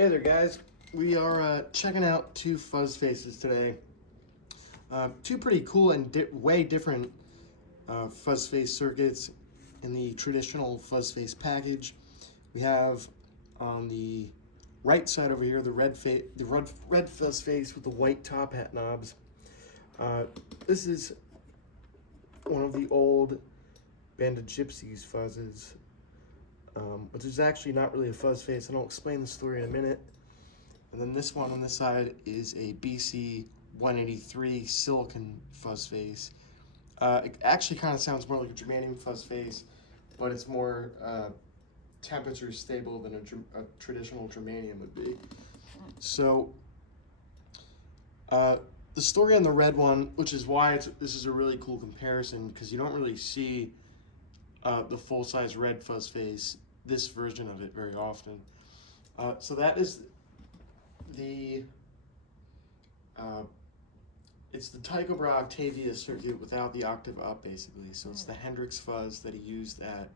Hey there, guys. We are checking out two Fuzz Faces today. Two pretty cool and way different Fuzz Face circuits in the traditional Fuzz Face package. We have on the right side over here the red Fuzz Face with the white top hat knobs. This is one of the old Band of Gypsies fuzzes, which is actually not really a Fuzz Face, and I'll explain the story in a minute. And then this one on this side is a BC 183 silicon Fuzz Face. It actually kind of sounds more like a germanium Fuzz Face, but it's more temperature stable than a traditional germanium would be. So the story on the red one, which is why this is a really cool comparison, because you don't really see the full-size red Fuzz Face, this version of it, very often. So that is it's the Tycho Brahe Octavia circuit without the octave up, basically. So it's the Hendrix fuzz that he used at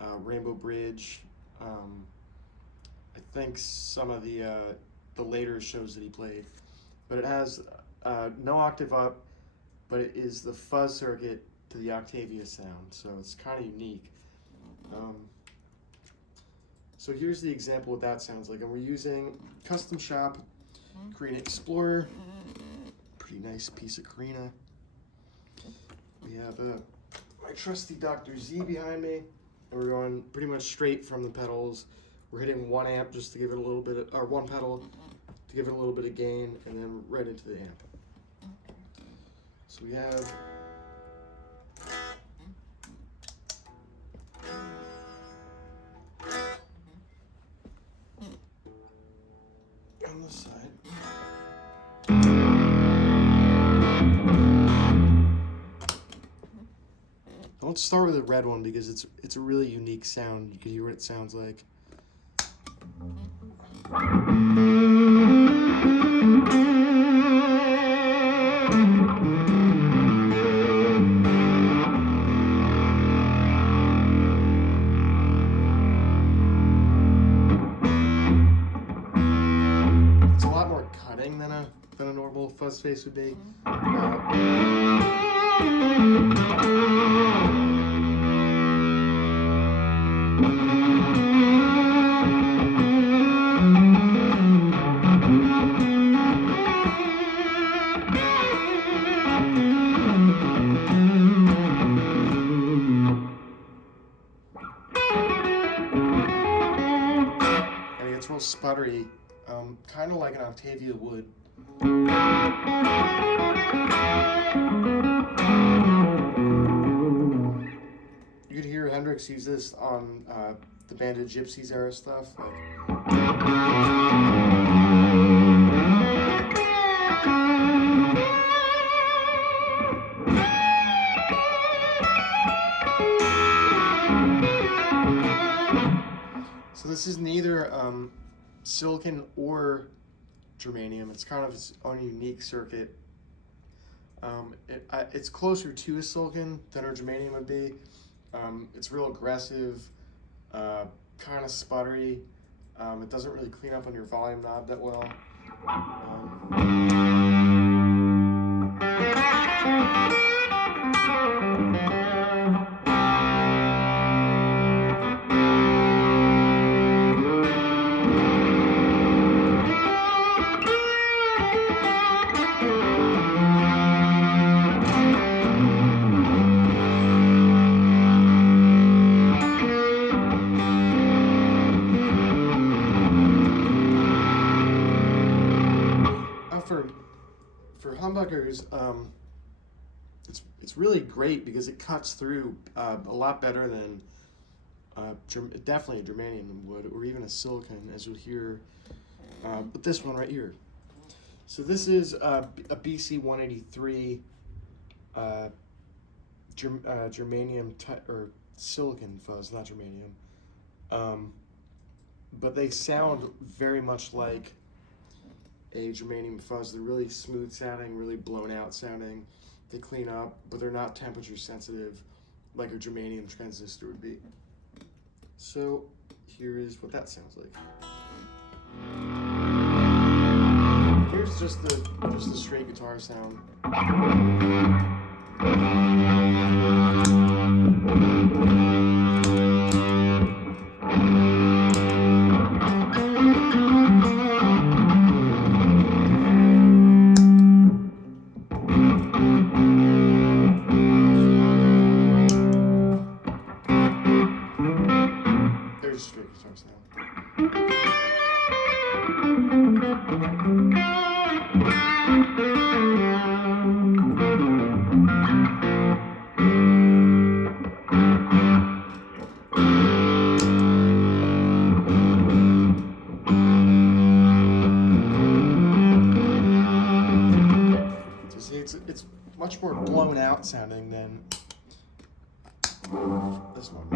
Rainbow Bridge. I think some of the later shows that he played. But it has no octave up, but it is the fuzz circuit to the Octavia sound. So it's kind of unique. So here's the example what that sounds like. And we're using Custom Shop Carina Explorer. Pretty nice piece of Carina. We have my trusty Dr. Z behind me. And we're going pretty much straight from the pedals. We're hitting 1 amp just to give it a little bit of, or 1 pedal to give it a little bit of gain, and then right into the amp. So we have on this side. Let's start with the red one because it's a really unique sound. You can hear what it sounds like. It's a lot more cutting than a normal Fuzz Face would be. And it gets real sputtery, kind of like an Octavia would. You could hear Hendrix use this on the Band of Gypsies era stuff. So this is neither silicon or germanium. It's kind of its own unique circuit. It's closer to a silicon than a germanium would be. It's real aggressive, kind of sputtery. It doesn't really clean up on your volume knob that well. For humbuckers, it's really great because it cuts through a lot better than definitely a germanium would, or even a silicon, as you'll hear with this one right here. So this is a BC 183 germanium or silicon fuzz, not germanium. But they sound very much like a germanium fuzz. They're really smooth sounding, really blown out sounding. They clean up, but they're not temperature sensitive like a germanium transistor would be. So here is what that sounds like. Here's just the straight guitar sound. There's straight guitar sound. So see, it's much more blown out sounding than this one.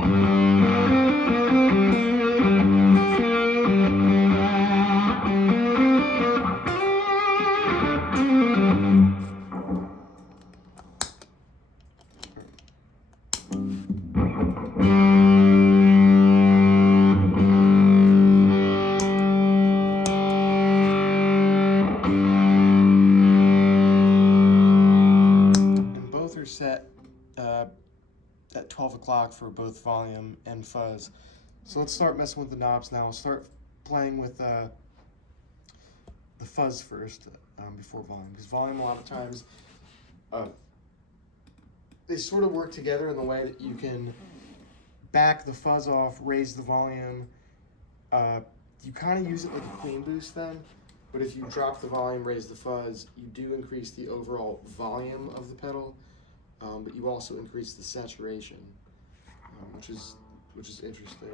Set at 12 o'clock for both volume and fuzz. So let's start messing with the knobs now. We'll start playing with the fuzz first before volume, because volume a lot of times they sort of work together in the way that you can back the fuzz off, raise the volume. You kind of use it like a clean boost then, but if you drop the volume, raise the fuzz, you do increase the overall volume of the pedal. But you also increase the saturation, which is interesting.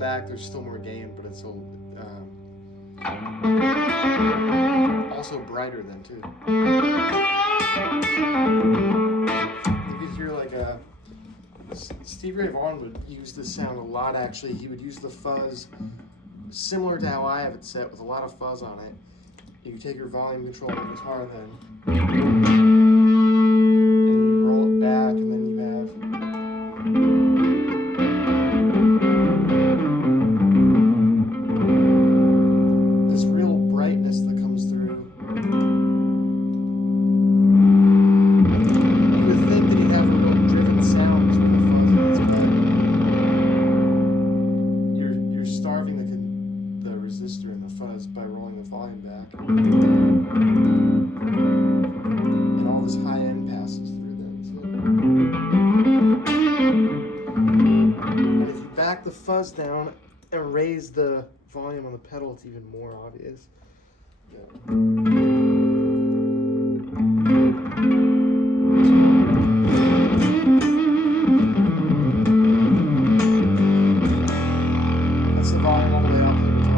Back, there's still more gain, but it's also brighter then too. You could hear like Stevie Ray Vaughan would use this sound a lot. Actually, he would use the fuzz similar to how I have it set, with a lot of fuzz on it. You take your volume control on the guitar then, and you roll it back, and then you have by rolling the volume back, and all this high end passes through them. And if you back the fuzz down and raise the volume on the pedal, it's even more obvious. That's the volume all the way up to the guitar.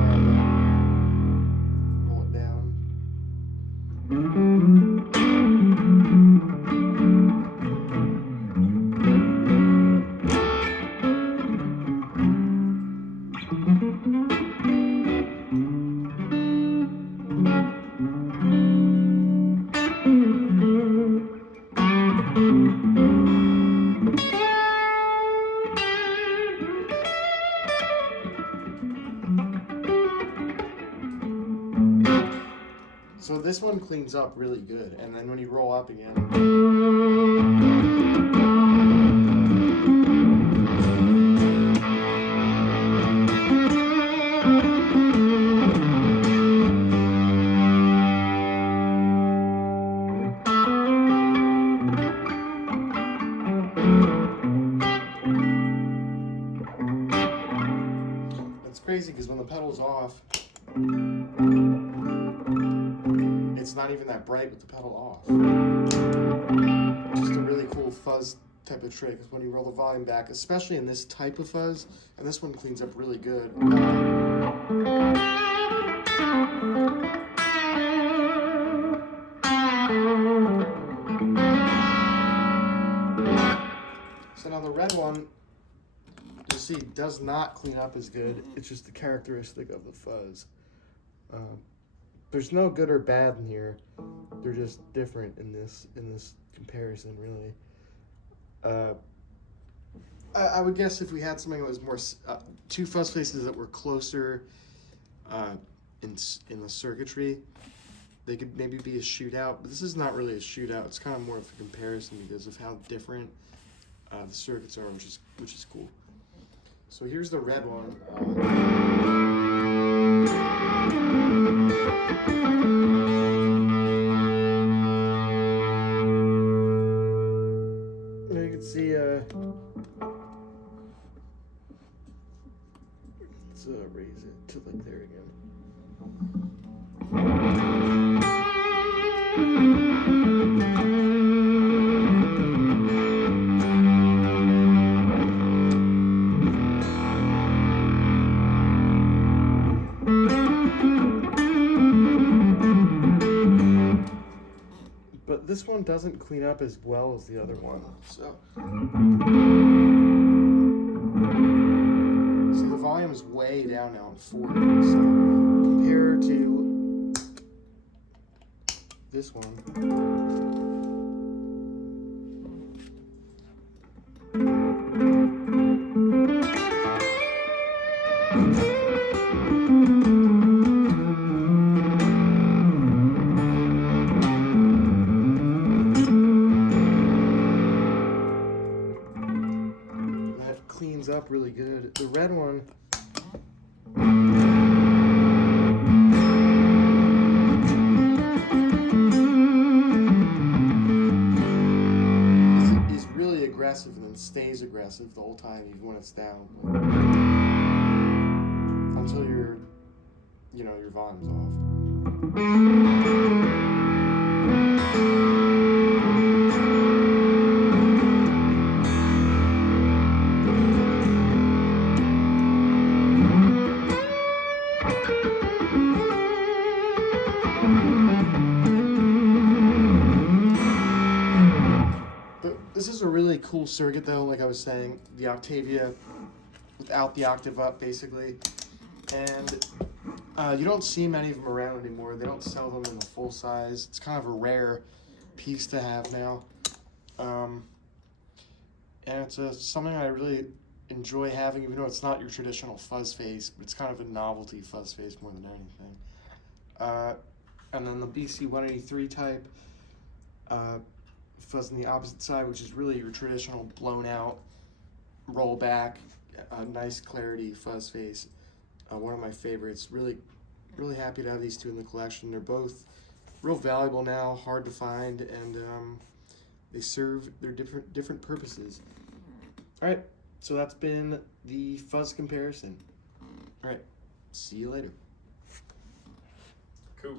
So this one cleans up really good, and then when you roll up again, pedal's off, it's not even that bright with the pedal off. Just a really cool fuzz type of trick is when you roll the volume back, especially in this type of fuzz, and this one cleans up really good. So now the red one, you'll see, does not clean up as good. It's just the characteristic of the fuzz. There's no good or bad in here. They're just different in this comparison, really. I would guess if we had something that was more two fuzz faces that were closer in the circuitry, they could maybe be a shootout. But this is not really a shootout. It's kind of more of a comparison because of how different the circuits are, which is cool. So here's the red one. You can see, let's raise it to like there again. But this one doesn't clean up as well as the other one. So see, the volume is way down now in 40. So compared to this one, cleans up really good. The red one, is really aggressive and then stays aggressive the whole time, even when it's down, until your volume's off. This is a really cool circuit though, like I was saying, the Octavia without the octave up basically. And you don't see many of them around anymore. They don't sell them in the full size. It's kind of a rare piece to have now. And it's something I really enjoy having, even though it's not your traditional fuzz face, but it's kind of a novelty fuzz face more than anything. And then the BC 183 type, fuzz on the opposite side, which is really your traditional blown out, roll back, nice clarity fuzz face. One of my favorites. Really happy to have these two in the collection. They're both real valuable now, hard to find, and they serve their different purposes. All right, so that's been the fuzz comparison. All right, see you later. Cool.